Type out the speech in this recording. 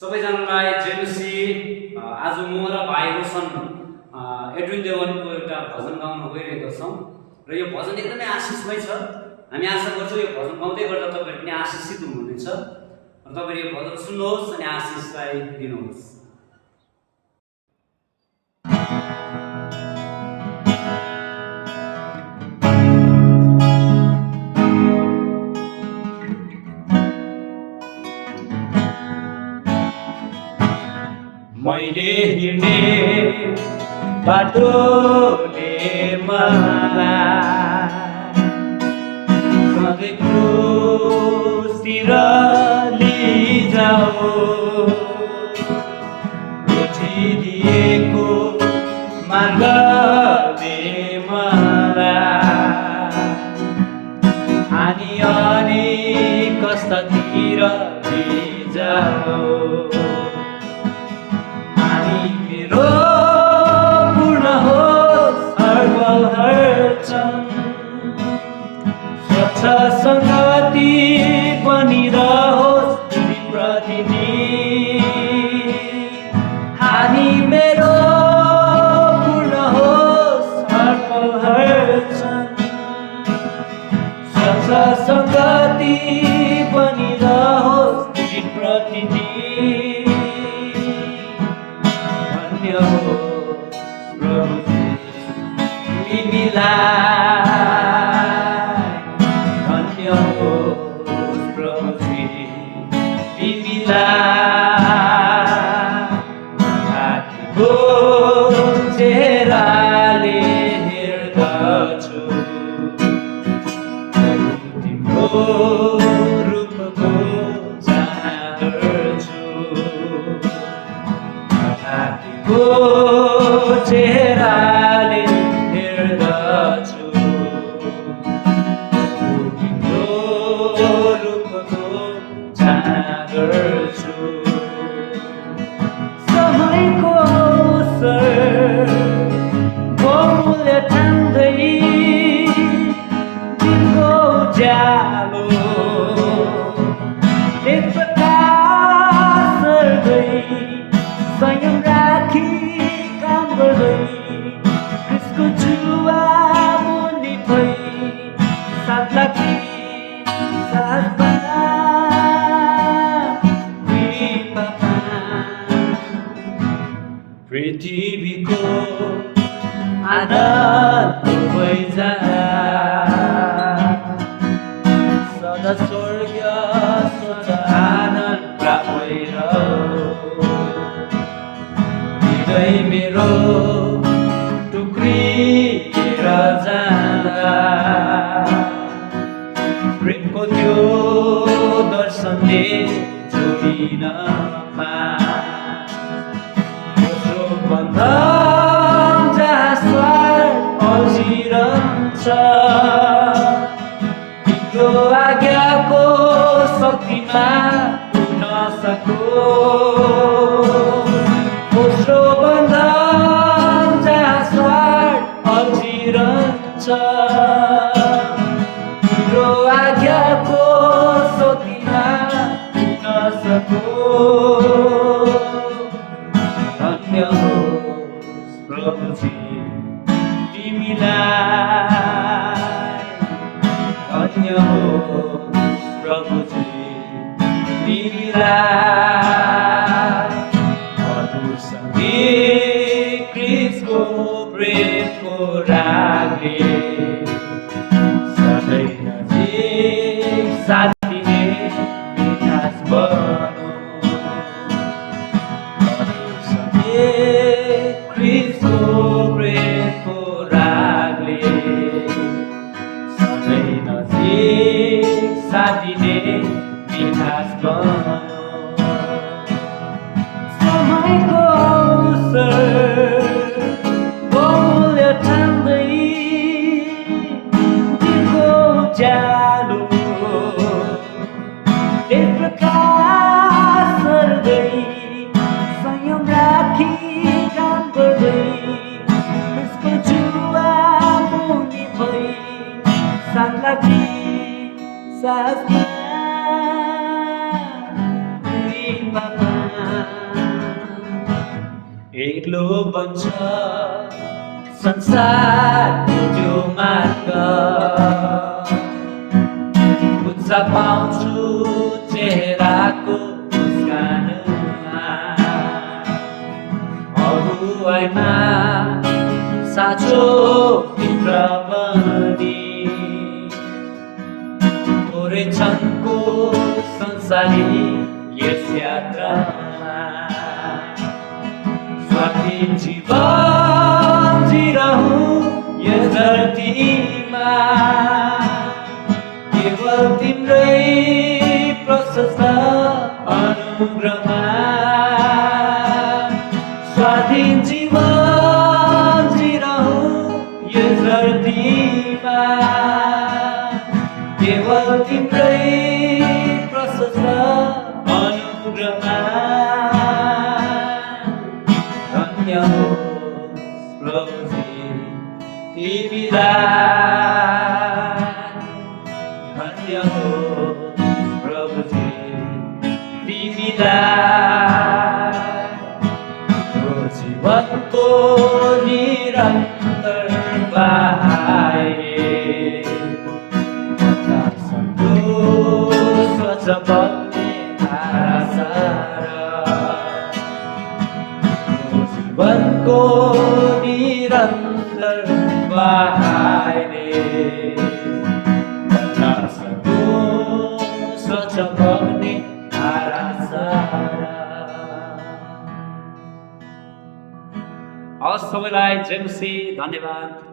सबैजनालाई जेलसी आज म र भाइ रोशन एडविन देवनको एउटा भजन गाउन गइरहेको छौँ र यो भजन एकदमै आशिषमय छ। हामी आशा गर्छौँ यो भजन गाउँदै गर्दा तपाईहरु पनि आशिषित हुनुहुनेछ र तपाईहरु यो भजन सुन्नुहोस् अनि आशिषलाई दिनुहोस्। मैले हिँड्ने बाटोले मलाई सधैँ क्रुसतिर लिजाऊ, रोटिदिएको मार्गले मलाई हानि अनि कष्टतिर लिजाऊ। संगति बनिरहोस् दिन प्रतिदिन, हानि मेरो पूर्ण होस् हर पल हर क्षण। संगति बनिरहोस् दिन प्रतिदिन, धन्य हो प्रभुजी तिमीलाई। चेहराले हेर्दछु तिम्रो रूपको चाहना गर्छु, हात्तीको चेहराले हेर्दछु तिम्रो रूपको चाहना गर्छु। समयको बहुमूल्य ठान्दै दिनको उज्यालो एक प्रकाश गर्दै संयम राखी काम गर्दै त्यसको जुवा मुनि भई साथ लाग्ने साथमा पृथ्वीको आनन्द भइजा सदा स्वर्गीय स्वच्छ आनन्द प्राप्त भइरह्यो। हृदय मेरो टुक्रिएर जाँदा प्रेमको त्यो दर्शनले जोडिन तिम्रो आज्ञाको शक्तिमा पुग्न सकोस्। दोस्रो बन्धन जहाँ स्वार्थ अल्झिरहन्छ, तिम्रो आज्ञाको शक्तिमा पुग्न सकोस्। एक्लो बन्छ संसारको त्यो मार्ग उत्साह पाउँछु चेहराको मुस्कानमा अगुवाइमा साँचो मित्र पनि थोरै छनको संसारी यस यात्रामा स्वार्थी जीवन जिरहूँ यस धरतीमा केवल तिम्रै प्रशस्त अनुग्रहमा स्वार्थी जीवन जिरहूँ यस धरतीमा केवल तिम्रै प्रशस्त अनुग्रहमा धन्य होस् प्रभुजी तिमीलाई धन्य होस् प्रभुजी तिमीलाई यो जीवनको निरन्तर बाहिर स्वच्छ बग्ने आशा जीवनको निरन्तर बहाइने स्वच्छ बग्ने आशा हवस् सबैलाई जय मसी धन्यवाद।